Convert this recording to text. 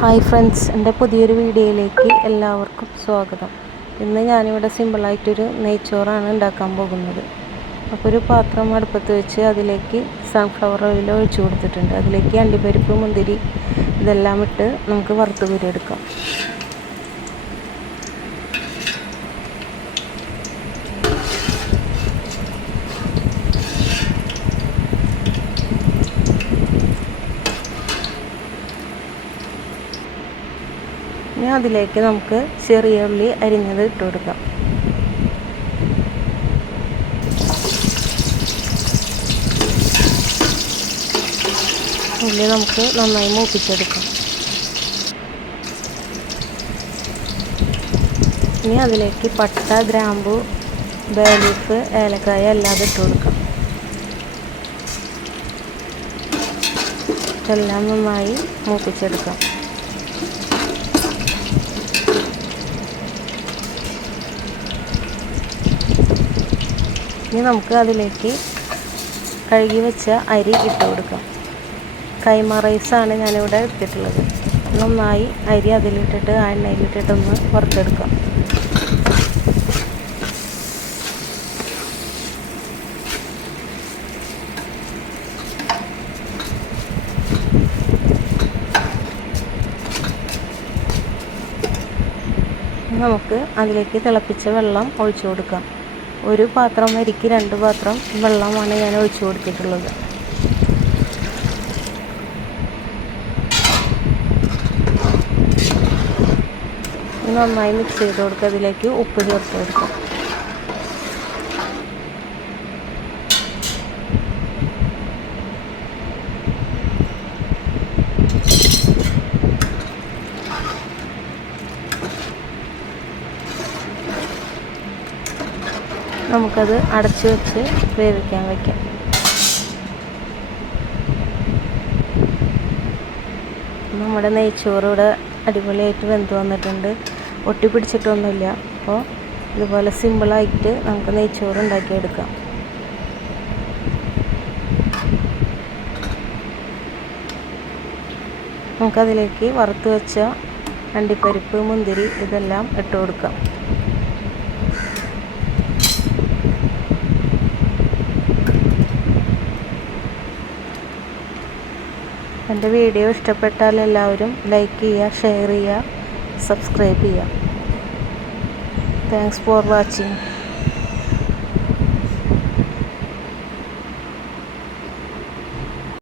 Hi friends, എൻ്റെ പുതിയൊരു വീഡിയോയിലേക്ക് എല്ലാവർക്കും സ്വാഗതം. ഇന്ന് ഞാനിവിടെ സിമ്പിളായിട്ടൊരു നെയ്ച്ചോറാണ് ഉണ്ടാക്കാൻ പോകുന്നത്. അപ്പോൾ ഒരു പാത്രം അടുപ്പത്ത് വെച്ച് അതിലേക്ക് സൺഫ്ലവർ ഓയിൽ ഒഴിച്ചു കൊടുത്തിട്ടുണ്ട്. അതിലേക്ക് അണ്ടിപ്പരിപ്പ്, മുന്തിരി ഇതെല്ലാം ഇട്ട് നമുക്ക് വറുത്ത് കോരിയെടുക്കാം. ഇനി അതിലേക്ക് നമുക്ക് ചെറിയ ഉള്ളി അരിഞ്ഞത് ഇട്ട് കൊടുക്കാം. ഉള്ളി നമുക്ക് നന്നായി മൂപ്പിച്ചെടുക്കാം. ഇനി അതിലേക്ക് പട്ട, ഗ്രാമ്പു, ബേ ലീഫ്, ഏലക്കായ എല്ലാം ഇട്ട് കൊടുക്കാം. ഇതെല്ലാം നന്നായി മൂപ്പിച്ചെടുക്കാം. ഇനി നമുക്ക് അതിലേക്ക് കഴുകി വെച്ച അരി ഇട്ട് കൊടുക്കാം. കൈമ റൈസാണ് ഞാനിവിടെ എടുത്തിട്ടുള്ളത്. നന്നായി അരി അതിലിട്ടിട്ട് ആ എണ്ണയിലിട്ടിട്ടൊന്ന് വറുത്തെടുക്കാം. നമുക്ക് അതിലേക്ക് തിളപ്പിച്ച വെള്ളം ഒഴിച്ചു കൊടുക്കാം. ഒരു പാത്രം അരിക്ക് 2 പാത്രം വെള്ളമാണ് ഞാൻ ഒഴിച്ചു കൊടുത്തിട്ടുള്ളത്. നന്നായി മിക്സ് ചെയ്ത് കൊടുക്കുക. അതിലേക്ക് ഉപ്പ് ചേർത്ത് കൊടുക്കാം. നമുക്കത് അടച്ചു വെച്ച് വേവിക്കാൻ വയ്ക്കാം. നമ്മുടെ നെയ്ച്ചോറ് ഇവിടെ അടിപൊളിയായിട്ട് വെന്ത് വന്നിട്ടുണ്ട്. ഒട്ടിപ്പിടിച്ചിട്ടൊന്നുമില്ല. അപ്പോൾ ഇതുപോലെ സിമ്പിളായിട്ട് നമുക്ക് നെയ്ച്ചോറ് ഉണ്ടാക്കിയെടുക്കാം. നമുക്കതിലേക്ക് വറുത്ത് വെച്ച അണ്ടിപ്പരിപ്പ്, മുന്തിരി ഇതെല്ലാം ഇട്ട് കൊടുക്കാം. എൻ്റെ വീഡിയോ ഇഷ്ടപ്പെട്ടാൽ എല്ലാവരും ലൈക്ക് ചെയ്യുക, ഷെയർ ചെയ്യുക, സബ്സ്ക്രൈബ് ചെയ്യുക. Thanks for watching.